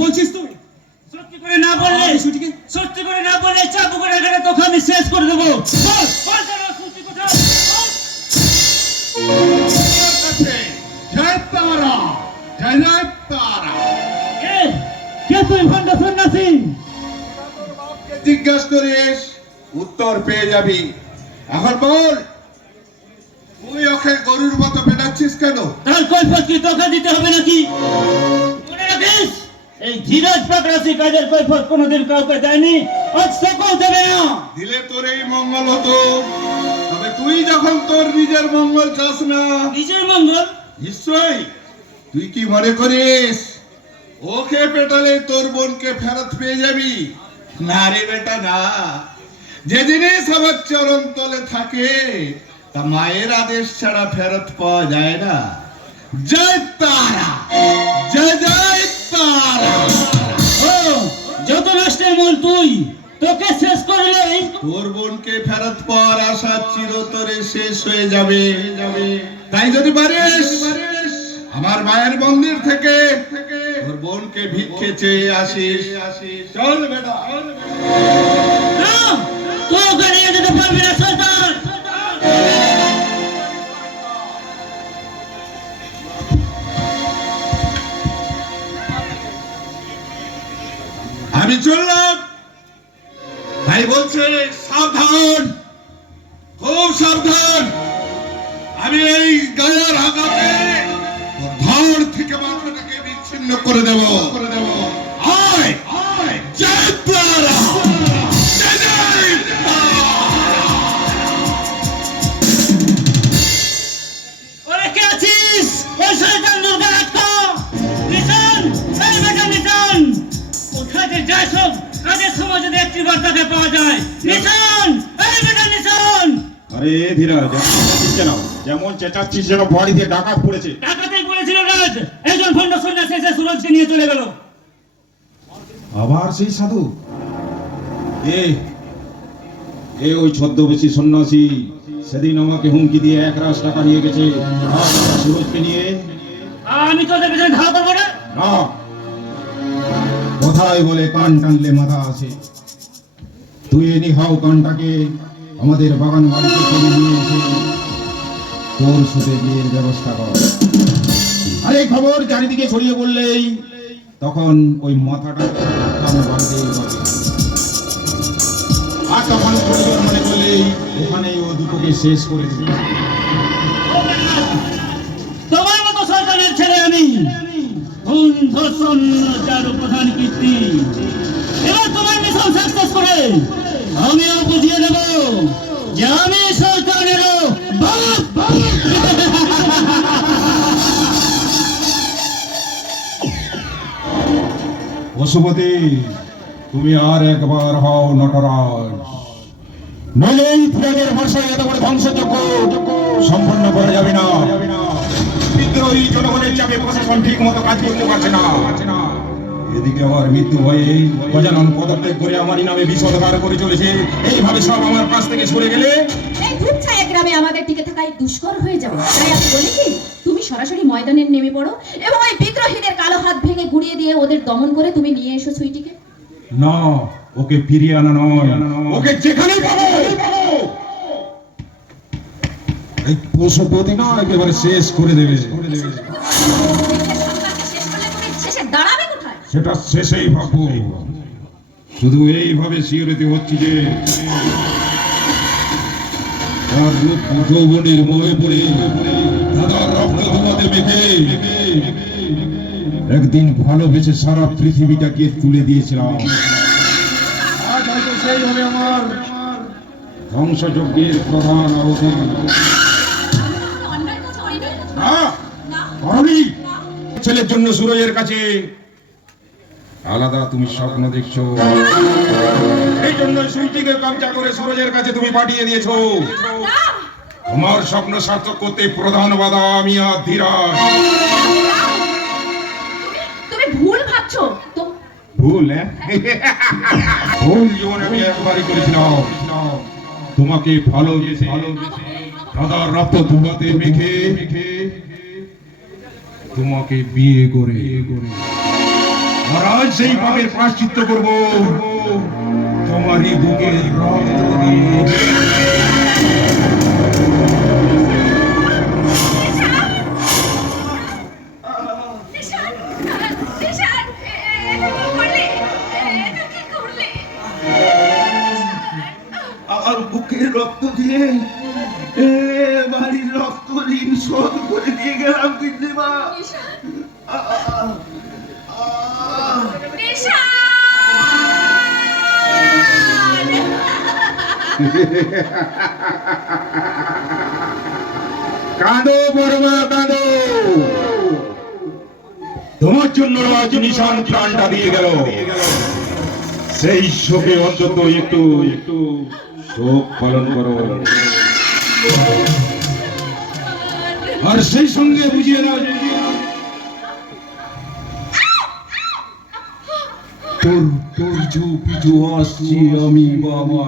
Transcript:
বলছিস তুই? সত্যি করে না বললে চাবু করে এখানে তোকে আমি শেষ করে দেবো। বল বল তোর সত্যি কথা বল। জয় তারা, জয় জয় তারা। কে তুই ভণ্ড সন্ন্যাসী? জিজ্ঞাসা করিস, উত্তর পেয়ে যাবি। এখন বল, তুই ওকে গরুর মতো পেটাচ্ছিস কেন? তার কৈফিয়ত কি তোকে দিতে হবে নাকি? মনে রাখিস, এই ধীরজ প্রকাশী কাজের কৈফিয়ত কোনোদিন কাউকে দেয়নি, আজ তোকেও দেবে না। দিলে তোর এই মঙ্গল হতো, তবে তুই যখন তোর নিজের মঙ্গল চাস না। নিজের মঙ্গল? নিশ্চয়ই। তুই কি মনে করিস ওকে পেটালে তোর বোনকে ফেরত পেয়ে যাবি? না রে বেটা, না। যে জিনিস আমার চরণ তলে থাকে তা মায়ের আদেশ ছাড়া ফেরত পাওয়া যায় না। জয় তারা, জয় জয় তারা। ও যত নষ্টের মূল তুই, তোকে শেষ করলেই তোর বোনকে ফেরত পাওয়ার আশা চিরতরে শেষ হয়ে যাবে। তাই যদি পারিস আমার মায়ের মন্দির থেকে তোর বোনকে ভিক্ষে চেয়ে আসিস। চল বেটা। না, তোকে নিয়ে যেতে পারবি না শয়তান। আমি চললাম। ভাই বলছে সাবধান, খুব সাবধান। আমি এই গায়ের হাঁকাতে ধর থেকে মাথাটাকে বিচ্ছিন্ন করে দেব। আয় আয়, জয় তারা, জয় জয় তারা। ওরে কে আছিস? ওই শয়তান দুর্গা আটকা। নিশান, এই বেটা নিশান, কোথায় যে যায় সব কাজের সময় যদি একটি বার্তাকে পাওয়া যায়। নিশান, এই বেটা নিশান। আরে ধীরাজ, কেন যেমন চেঁচাচ্ছিস যেন বাড়ি দিয়ে ডাকাত পড়েছে। ডাকাতেই বলেছিল রাজ, একজন ভণ্ড সন্ন্যাসী এসে সুরজকে নিয়ে চলে গেল। আবার সেই সাধু? এ ওই ছদ্মবেশী সন্ন্যাসী সেদিন আমাকে হুমকি দিয়ে 1,00,000 টাকা নিয়ে গেছে সুরজকে নিয়ে। আমি তোদের পেছনে ঢাল করবো না। না, কোথায় বলে কান টানলে মাথা আছে। তুই এনি হাও কানটাকে আমাদের বাগান বাড়িতে টেনে নিয়ে এসে তোর সাথে বিয়ের ব্যবস্থা কর। আর এই খবর চারিদিকে ছড়িয়ে বললেই তখন ওই মাথাটা কান বাঁধতেই হবে। আর তখন প্রয়োজন মনে করলেই ওখানেই ও দুটোকে শেষ করে দিবে। তোমার মতো সরকারের ছেলে আমি, চারু প্রধান কীর্তি। এবার তোমার মিশন সাকসেস করে আমিও বুঝিয়ে দেব যে আমি সরকারেরও বাপ। পশুপতি, তুমি আর একবার হও নটরাজ, নইলে এই ধীরাজের ভাষায় এত বড় ধ্বংসযজ্ঞ সম্পন্ন করা যাবে না। বিদ্রোহী জনগণের চাপে প্রশাসন ঠিক মতো কাজ করতে পারছে না। এদিকে আমার মৃত্যু ভয়ে গজানন পদত্যাগ করে আমারই নামে বিষোদ্গার করে চলেছে। এইভাবে সব আমার কাছ থেকে সরে গেলে এই ধূপছায়া গ্রামে আমাদের টিকে থাকাই দুষ্কর হয়ে যাবে। তাই আমি বলি কি, তুমি সরাসরি ময়দানে নেমে পড়ো এবং ওই বিদ্রোহীদের কালো হাত ভেঙে গুড়িয়ে দিয়ে ওদের দমন করে তুমি নিয়ে এসো সুইটিকে। না, ওকে ফিরিয়ে আনা নয়, ওকে যেখানে পাবো এই পশুপতি না একেবারে শেষ করে দেবে। শেষে দাঁড়াবে কোথায়? সেটা শেষেই ভাববো। শুধু এইভাবে শিহরিত হচ্ছি যে তার রূপ যৌবনের মোহে পড়ে দাদার রক্ত তোমাতে মেখে একদিন ভালোবেসে সারা পৃথিবীটাকে তুলে দিয়েছিলাম। আজ হয়তো সেই হবে আমার ধ্বংসযজ্ঞের প্রধান আহুতি। ছেলের জন্য সুরজের কাছে আলাদা তুমি স্বপ্ন দেখছো, এই জন্য সুইটিকে কবজা করে সুরজের কাছে তুমি পাঠিয়ে দিয়েছো। তোমার স্বপ্ন সার্থক করতে প্রধান বাধা আমি আর ধীরাজ। তুমি ভুল ভাবছো তো। ভুল? ভুল জীবনে আমি একবারই করেছিলাম, তোমাকে ভালোবেসে দাদার রক্ত ধুলাতে মেখে তোমাকে বিয়ে করে আর আজ সেই পাপের প্রায়শ্চিত্ত করব তোমারই বুকের রক্ত দিয়ে। আমার বুকের রক্ত দিয়ে বাড়ির রক্ত ঋণ শোধ করে দিয়ে গেলাম কিন্তু মা। কাঁদো বড়মা কাঁদো, তোমার জন্য আজ নিশান প্রাণটা দিয়ে গেল। সেই শোকে অন্তত একটু একটু শোক পালন করো, আর সেই সঙ্গে বুঝিয়ে দাও যে তোর পিছু পিছু আসছি আমি বাবা।